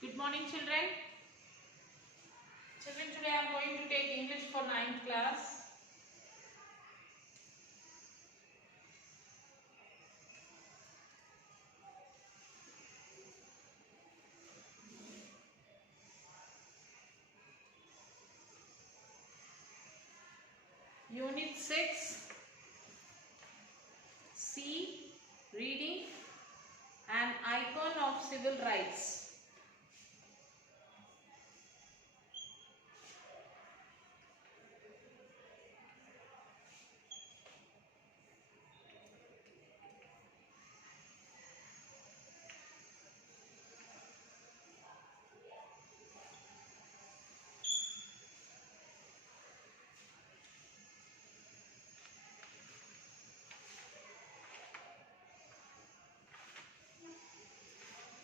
Good morning, children. Children, today I am going to take English for 9th class. Unit 6, C, Reading, an icon of civil rights.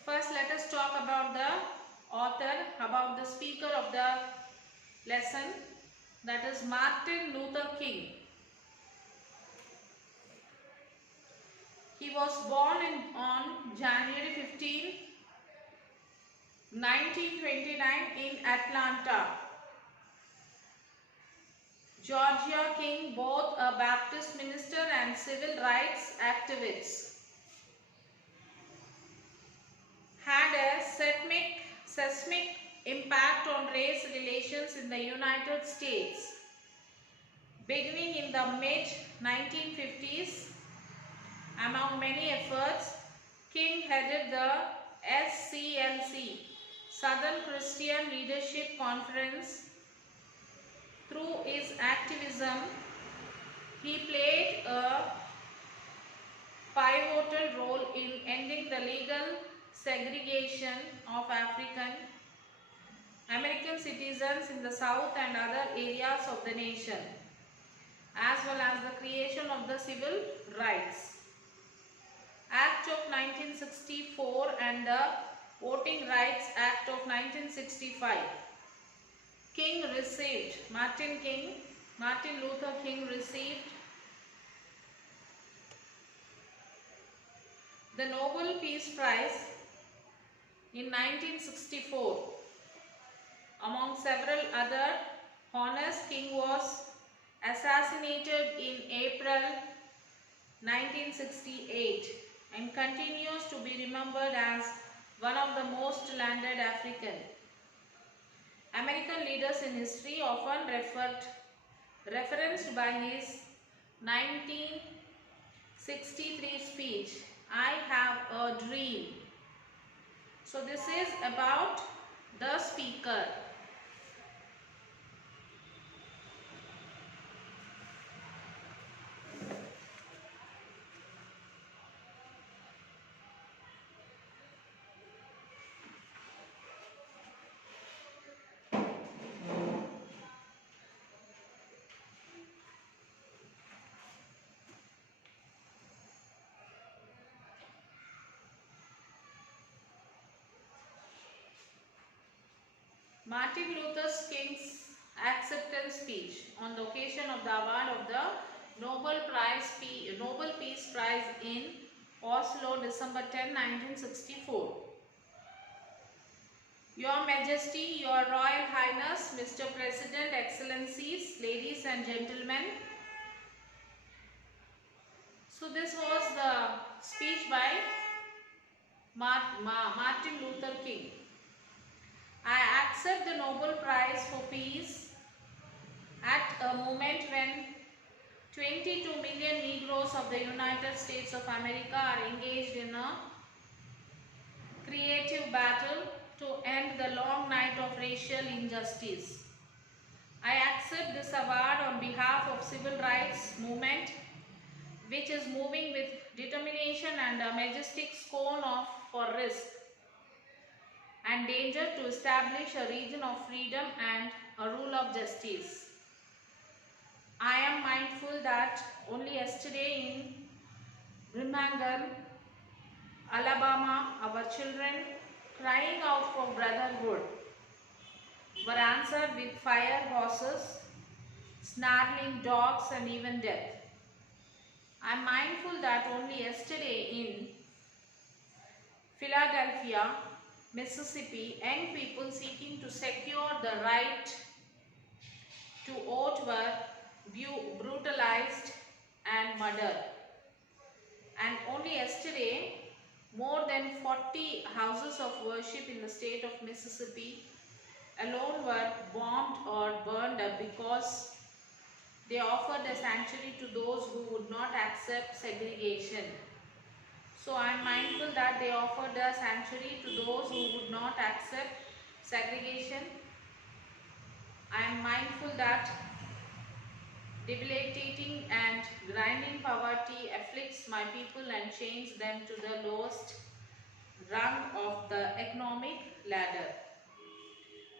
First, let us talk about the author, about the speaker of the lesson, that is Martin Luther King. He was born on January 15, 1929 in Atlanta, Georgia. King, both a Baptist minister and civil rights activist, had a seismic impact on race relations in the United States. Beginning in the mid-1950s, among many efforts, King headed the SCLC, Southern Christian Leadership Conference. Through his activism, he played a pivotal role in ending the legal segregation of African American citizens in the South and other areas of the nation, as well as the creation of the Civil Rights Act of 1964 and the Voting Rights Act of 1965. Martin Luther King received the Nobel Peace Prize in 1964. Among several other honors, King was assassinated in April 1968 and continues to be remembered as one of the most landed African American leaders in history, often referenced by his 1963 speech, "I have a dream." So this is about the speaker. Martin Luther King's acceptance speech on the occasion of the award of the Nobel Peace Prize in Oslo, December 10, 1964. Your Majesty, Your Royal Highness, Mr. President, Excellencies, ladies and gentlemen. So this was the speech by Martin Luther King. I accept the Nobel Prize for Peace at a moment when 22 million Negroes of the United States of America are engaged in a creative battle to end the long night of racial injustice. I accept this award on behalf of civil rights movement, which is moving with determination and a majestic scorn for risk and danger to establish a region of freedom and a rule of justice. I am mindful that only yesterday in Birmingham, Alabama, our children crying out for brotherhood were answered with fire horses, snarling dogs, and even death. I am mindful that only yesterday in Philadelphia, Mississippi, young people seeking to secure the right to vote were brutalized and murdered. And only yesterday, more than 40 houses of worship in the state of Mississippi alone were bombed or burned up because they offered a sanctuary to those who would not accept segregation. So I am mindful that they offered a sanctuary to those who would not accept segregation. I am mindful that debilitating and grinding poverty afflicts my people and chains them to the lowest rung of the economic ladder.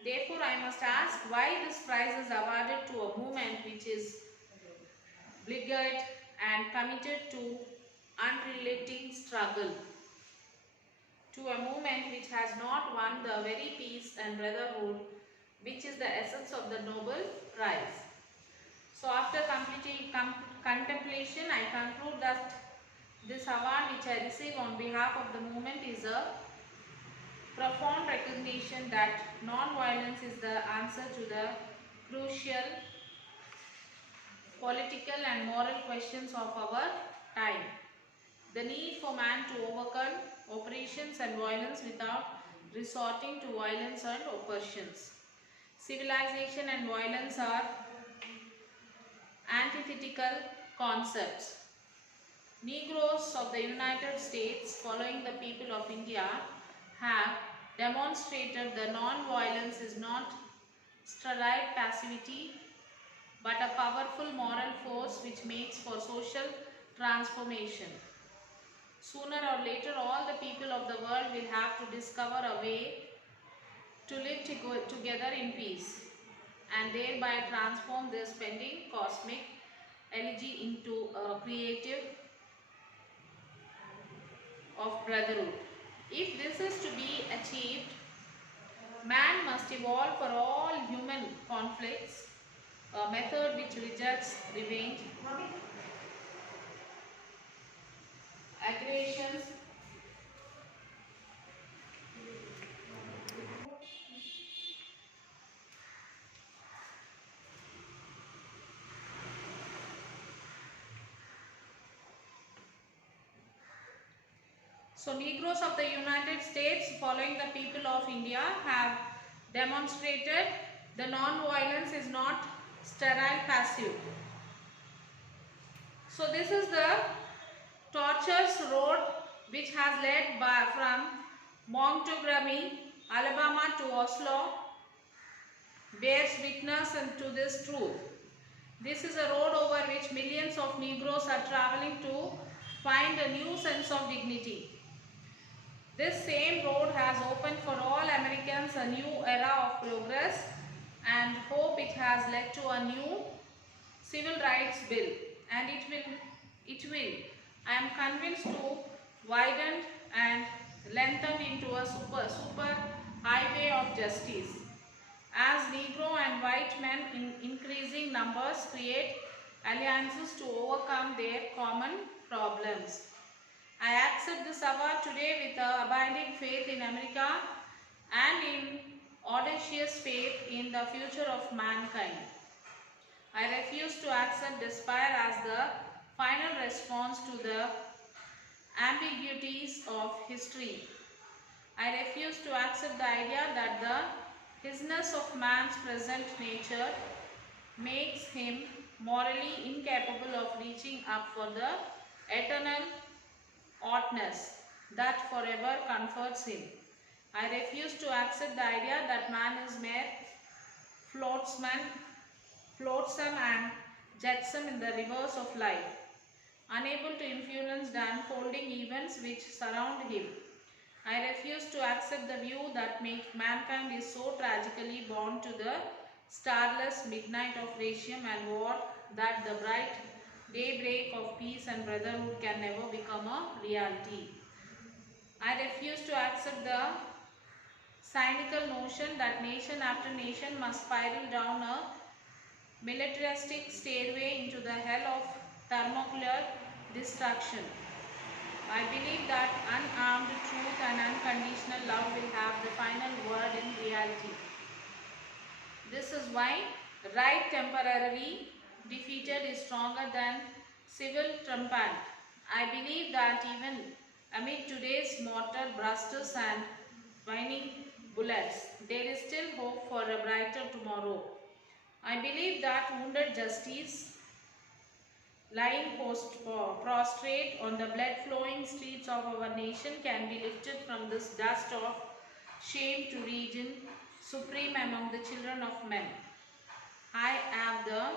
Therefore, I must ask why this prize is awarded to a movement which is beleaguered and committed to unrelenting struggle, to a movement which has not won the very peace and brotherhood which is the essence of the Nobel Prize. So after completing contemplation, I conclude that this award which I receive on behalf of the movement is a profound recognition that non-violence is the answer to the crucial political and moral questions of our time. The need for man to overcome oppressions and violence without resorting to violence and oppressions. Civilization and violence are antithetical concepts. Negroes of the United States, following the people of India, have demonstrated that non-violence is not sterile passivity but a powerful moral force which makes for social transformation. Sooner or later, all the people of the world will have to discover a way to live together in peace and thereby transform this pending cosmic elegy into a creative of brotherhood. If this is to be achieved, man must evolve for all human conflicts a method which rejects revenge, aggressions, So Negroes of the United States, following the people of India, have demonstrated the non-violence is not sterile passive. So this is the tortuous road which has led from Montgomery, Alabama to Oslo, bears witness to this truth. This is a road over which millions of Negroes are traveling to find a new sense of dignity. This same road has opened for all Americans a new era of progress and hope. It has led to a new civil rights bill, and it will, I am convinced, to widen and lengthen into a super highway of justice. As Negro and white men in increasing numbers create alliances to overcome their common problems. I accept this award today with an abiding faith in America and in audacious faith in the future of mankind. I refuse to accept despair as the final response to the ambiguities of history. I refuse to accept the idea that the hisness of man's present nature makes him morally incapable of reaching up for the eternal oughtness that forever comforts him. I refuse to accept the idea that man is mere flotsam and jetsam in the rivers of life, unable to influence the unfolding events which surround him. I refuse to accept the view that mankind is so tragically born to the starless midnight of racism and war that the bright daybreak of peace and brotherhood can never become a reality. I refuse to accept the cynical notion that nation after nation must spiral down a militaristic stairway into the hell of thermonuclear destruction. I believe that unarmed truth and unconditional love will have the final word in reality. This is why right temporarily defeated is stronger than civil triumphant. I believe that even amid today's mortar brushes and whining bullets, there is still hope for a brighter tomorrow. I believe that wounded justice lying prostrate on the blood-flowing streets of our nation can be lifted from this dust of shame to region supreme among the children of men. I have the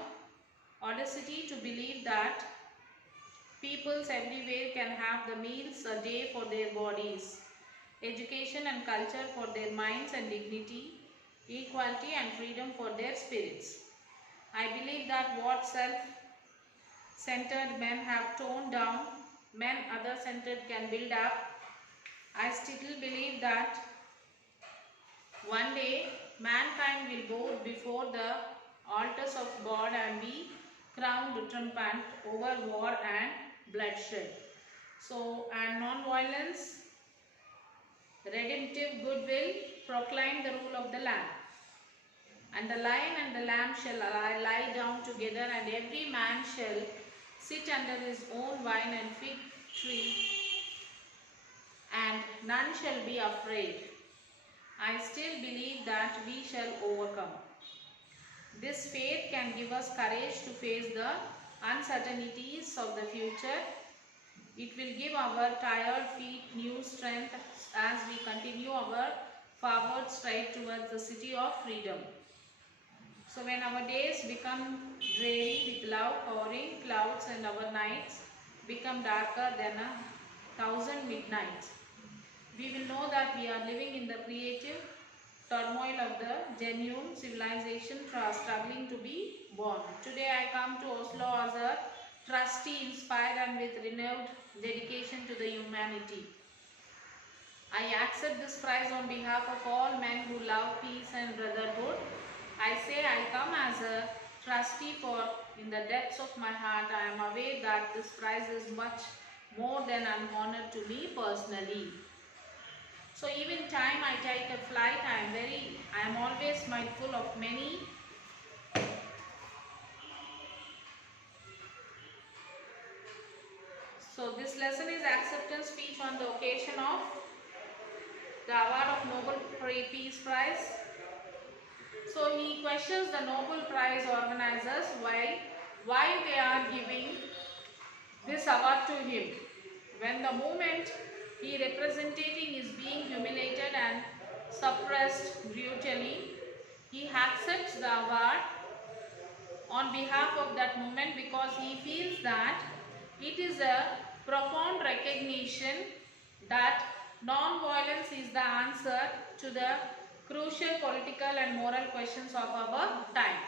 audacity to believe that peoples everywhere can have the meals a day for their bodies, education and culture for their minds and dignity, equality and freedom for their spirits. I believe that what self-centered men have torn down, men other-centered can build up. I still believe that one day mankind will bow before the altars of God and be crowned triumphant over war and bloodshed. So, and non-violence, redemptive goodwill, proclaim the rule of the Lamb. And the lion and the lamb shall lie down together, and every man shall sit under his own vine and fig tree, and none shall be afraid. I still believe that we shall overcome. This faith can give us courage to face the uncertainties of the future. It will give our tired feet new strength as we continue our forward stride towards the city of freedom. So when our days become dreary with love pouring clouds and our nights become darker than 1,000 midnights, we will know that we are living in the creative turmoil of the genuine civilization struggling to be born. Today I come to Oslo as a trustee inspired and with renewed dedication to the humanity. I accept this prize on behalf of all men who love peace and brotherhood. I say I come as a trustee, for in the depths of my heart I am aware that this prize is much more than an honor to me personally. So even time I take a flight, I am always mindful of many So this lesson is acceptance speech on the occasion of the award of Nobel Peace Prize. So he questions the Nobel Prize organizers why they are giving this award to him, when the movement he representing is being humiliated and suppressed brutally. He accepts the award on behalf of that movement because he feels that it is a profound recognition that non-violence is the answer to the crucial political and moral questions of our time.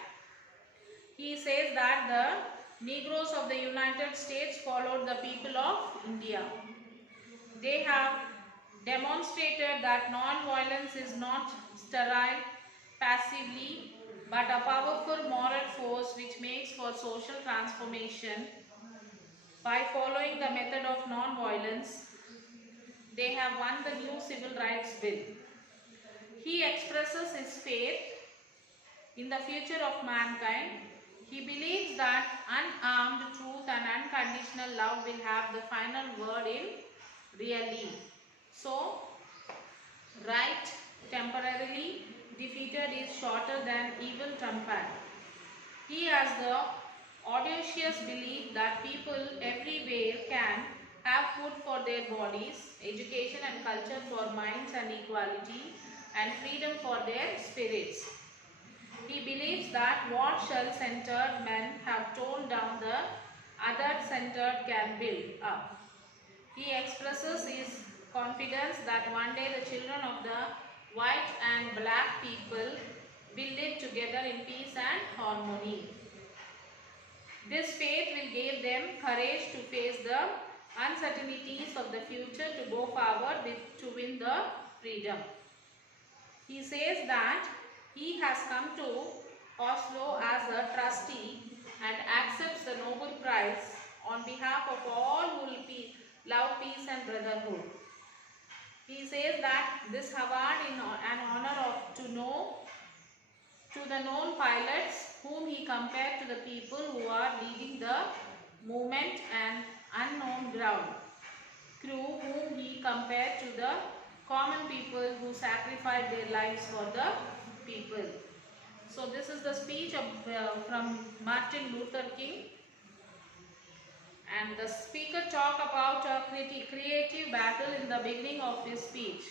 He says that the Negroes of the United States followed the people of India. They have demonstrated that non-violence is not sterile, passively, but a powerful moral force which makes for social transformation. By following the method of non-violence, they have won the new Civil Rights Bill. He expresses his faith in the future of mankind. He believes that unarmed truth and unconditional love will have the final word in reality. So, right temporarily defeated is shorter than evil triumphant. He has the audacious belief that people everywhere can have food for their bodies, education and culture for minds and equality, and freedom for their spirits. He believes that what self-centered men have torn down, the other-centered can build up. He expresses his confidence that one day the children of the white and black people will live together in peace and harmony. This faith will give them courage to face the uncertainties of the future, to go forward to win the freedom. He says that he has come to Oslo as a trustee and accepts the Nobel Prize on behalf of all who will love, peace and brotherhood. He says that this award in an honor of to the known pilots whom he compared to the people who are leading the movement and unknown ground crew whom he compared to the common people who sacrificed their lives for the people. So this is the speech from Martin Luther King, and the speaker talked about a creative battle in the beginning of his speech.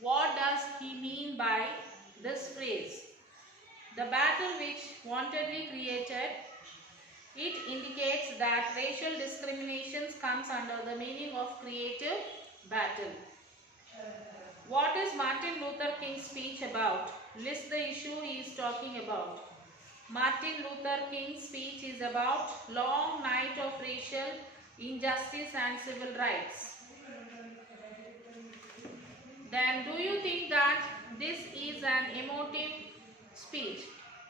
What does he mean by this phrase? The battle which wantedly created, it indicates that racial discriminations comes under the meaning of creative battle. What is Martin Luther King's speech about? List the issue he is talking about. Martin Luther King's speech is about long night of racial injustice and civil rights. Then do you think that this is an emotive speech?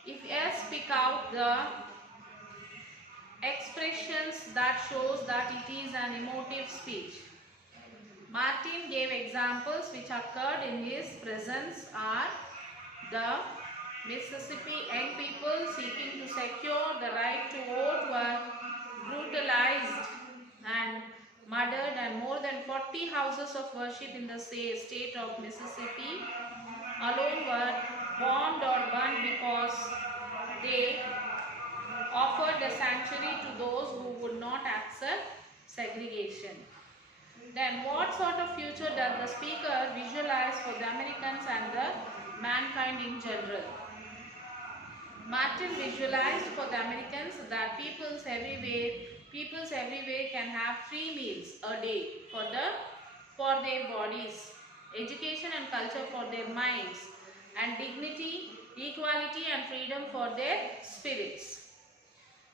If yes, pick out the expressions that shows that it is an emotive speech. Martin gave examples which occurred in his presence are the Mississippi young people seeking to secure the right to vote were brutalized and murdered, and more than 40 houses of worship in the state of Mississippi alone were bombed or burned because they offered a sanctuary to those who would not accept segregation. Then what sort of future does the speaker visualize for the Americans and the mankind in general? Martin visualized for the Americans that peoples everywhere can have 3 meals a day for their bodies, education and culture for their minds, and dignity, equality and freedom for their spirits.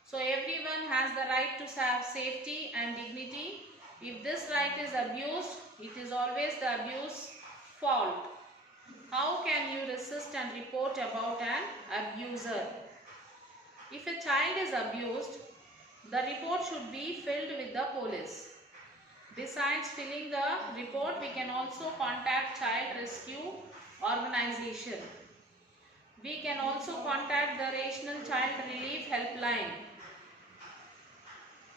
So everyone has the right to have safety and dignity. If this right is abused, it is always the abuse's fault. How can you resist and report about an abuser? If a child is abused, the report should be filled with the police. Besides filling the report, we can also contact Child Rescue Organization. We can also contact the National Child Relief Helpline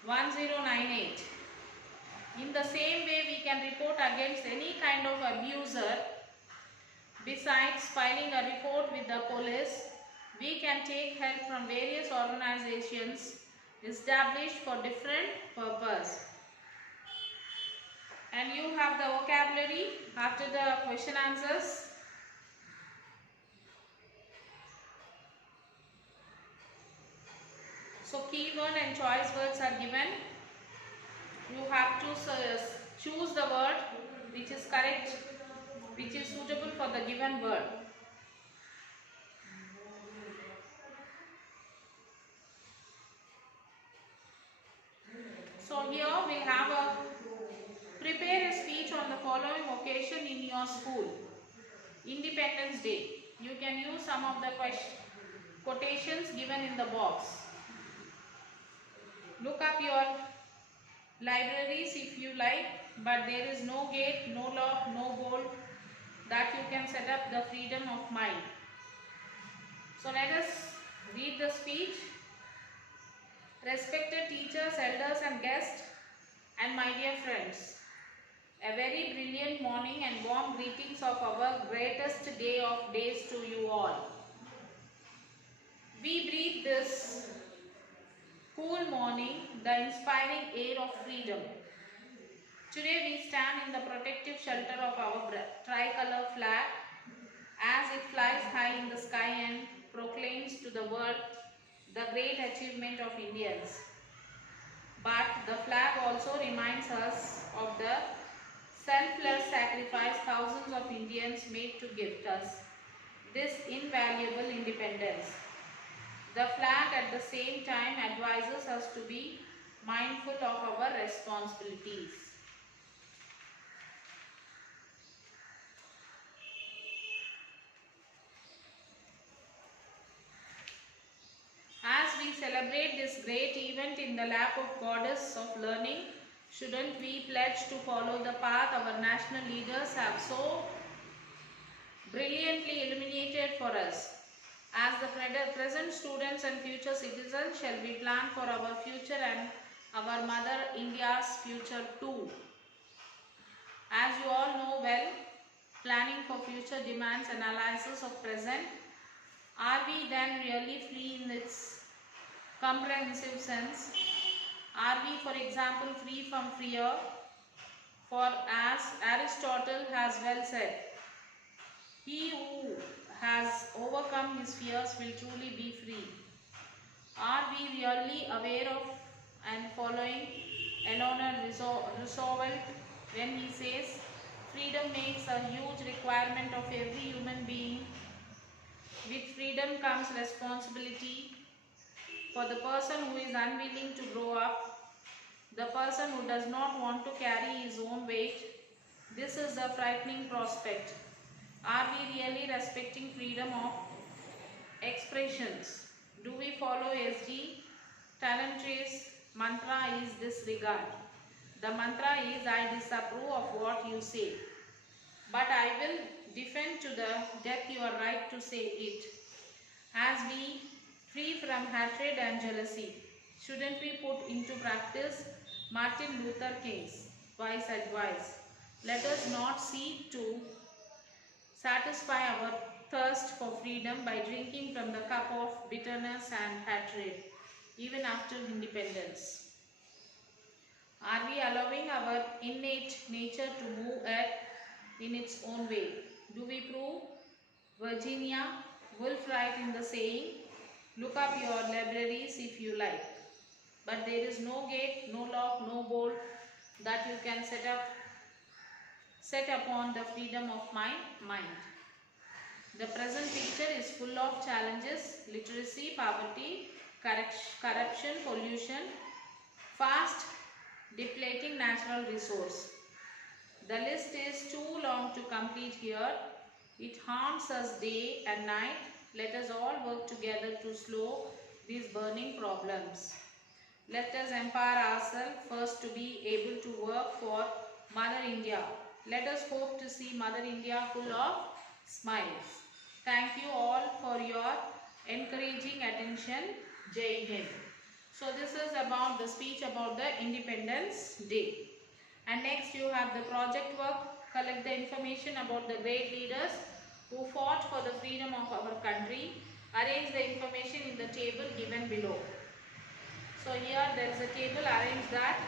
1098. In the same way, we can report against any kind of abuser. Besides filing a report with the police, we can take help from various organizations established for different purpose. And you have the vocabulary after the question answers. So keyword and choice words are given. You have to choose the word which is correct, which is suitable for the given word. So here we have a prepare a speech on the following occasion in your school. Independence Day. You can use some of the quotations given in the box. Look up your libraries if you like, but there is no gate, no lock, no bolt that you can set up the freedom of mind. So let us read the speech. Respected teachers, elders and guests, and my dear friends, a very brilliant morning and warm greetings of our greatest day of days to you all. We breathe this cool morning, the inspiring air of freedom. Today we stand in the protective shelter of our tricolor flag as it flies high in the sky and proclaims to the world the great achievement of Indians. But the flag also reminds us of the selfless sacrifice thousands of Indians made to gift us this invaluable independence. The flag at the same time advises us to be mindful of our responsibilities. As we celebrate this great event in the lap of Goddess of Learning, Shouldn't we pledge to follow the path our national leaders have so brilliantly illuminated for us? As the present students and future citizens, shall we plan for our future and our Mother India's future too? As you all know well, planning for future demands analysis of present. Are we then really free in its comprehensive sense? Are we, for example, free from fear? For as Aristotle has well said, he who has overcome his fears will truly be free. Are we really aware of and following Eleanor Roosevelt when he says, freedom makes a huge requirement of every human being. With freedom comes responsibility. For the person who is unwilling to grow up, the person who does not want to carry his own weight, this is a frightening prospect. Are we really respecting freedom of expressions? Do we follow S.G. Talentre's mantra is disregard? The mantra is, I disapprove of what you say, but I will defend to the death your right to say it. As we free from hatred and jealousy, shouldn't we put into practice Martin Luther King's wise advice? Let us not seek to satisfy our thirst for freedom by drinking from the cup of bitterness and hatred, even after independence. Are we allowing our innate nature to move in its own way? Do we prove Virginia Woolf right in the saying, look up your libraries if you like, but there is no gate, no lock, no bolt that you can set upon the freedom of my mind. The present picture is full of challenges: literacy, poverty, corruption, pollution, fast depleting natural resource. The list is too long to complete here. It haunts us day and night. Let us all work together to slow these burning problems. Let us empower ourselves first to be able to work for Mother India. Let us hope to see Mother India full of smiles. Thank you all for your encouraging attention. Jai Hind. So this is about the speech about the Independence Day. And next you have the project work. Collect the information about the great leaders who fought for the freedom of our country. Arrange the information in the table given below. So here there is a table, arrange that.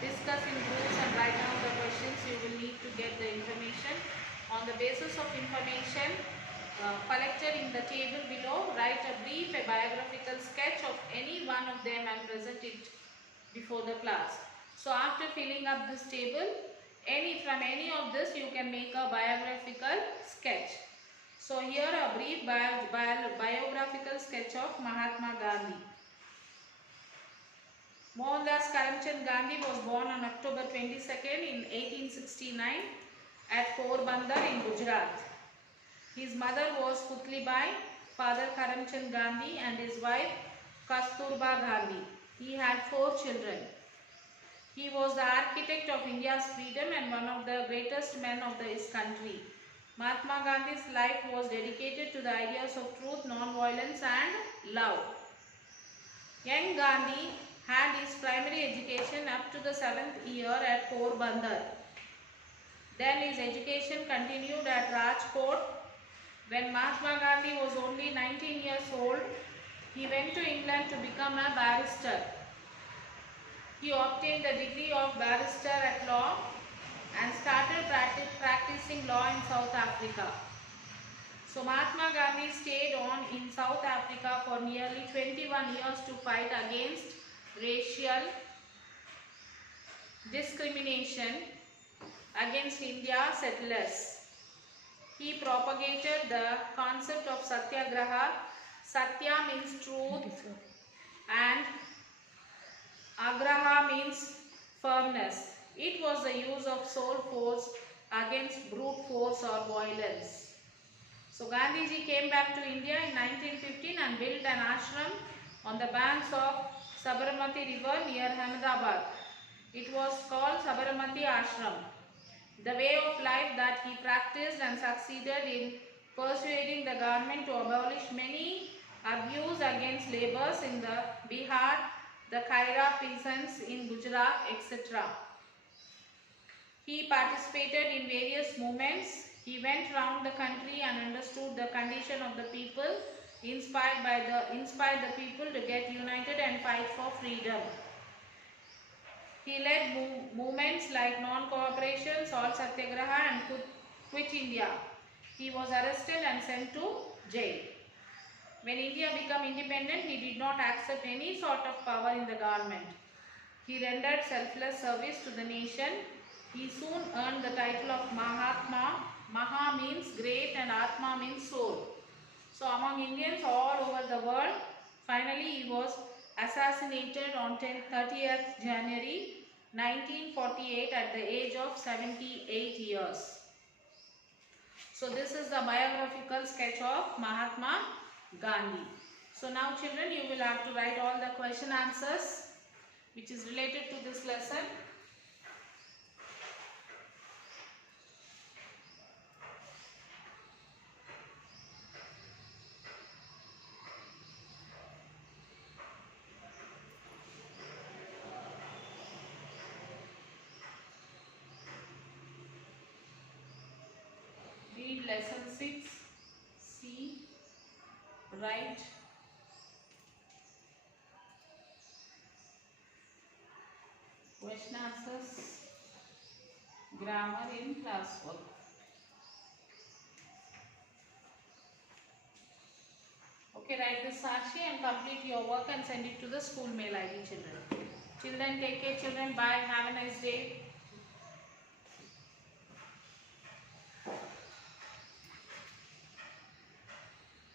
Discuss in groups and write down the questions. You will need to get the information. On the basis of information collected in the table below, write a brief biographical sketch of any one of them and present it before the class. So after filling up this table, from any of this you can make a biographical sketch. So here a brief biographical sketch of Mahatma Gandhi. Mohandas Karamchand Gandhi was born on October 22nd in 1869 at Porbandar in Gujarat. His mother was Putlibai, father Karamchand Gandhi and his wife Kasturba Gandhi. He had 4 children. He was the architect of India's freedom and one of the greatest men of his country. Mahatma Gandhi's life was dedicated to the ideas of truth, non-violence and love. Young Gandhi had his primary education up to the 7th year at Porbandar. Then his education continued at Rajkot. When Mahatma Gandhi was only 19 years old, he went to England to become a barrister. He obtained the degree of barrister at law and started practicing law in South Africa. So Mahatma Gandhi stayed on in South Africa for nearly 21 years to fight against racial discrimination against India settlers. He propagated the concept of Satyagraha. Satya means truth and Agraha means firmness. It was the use of soul force against brute force or violence. So Gandhiji came back to India in 1915 and built an ashram on the banks of Sabarmati river near Ahmedabad. It was called Sabarmati Ashram. The way of life that he practiced and succeeded in persuading the government to abolish many abuse against labours in the Bihar, the Khaira peasants in Gujarat, etc. He participated in various movements. He went round the country and understood the condition of the people, inspired the people to get united and fight for freedom. He led movements like non-cooperation, salt satyagraha and quit India. He was arrested and sent to jail. When India became independent, he did not accept any sort of power in the government. He rendered selfless service to the nation. He soon earned the title of Mahatma. Maha means great and Atma means soul. So among Indians all over the world, finally he was assassinated on 30th January 1948 at the age of 78 years. So this is the biographical sketch of Mahatma Gandhi. So now children, you will have to write all the question answers which is related to this lesson. Read lesson 6, see, write. Question answers, grammar in classwork. Okay, write this Sakshi and complete your work and send it to the school mail ID, children. Till then, take care children. Bye. Have a nice day.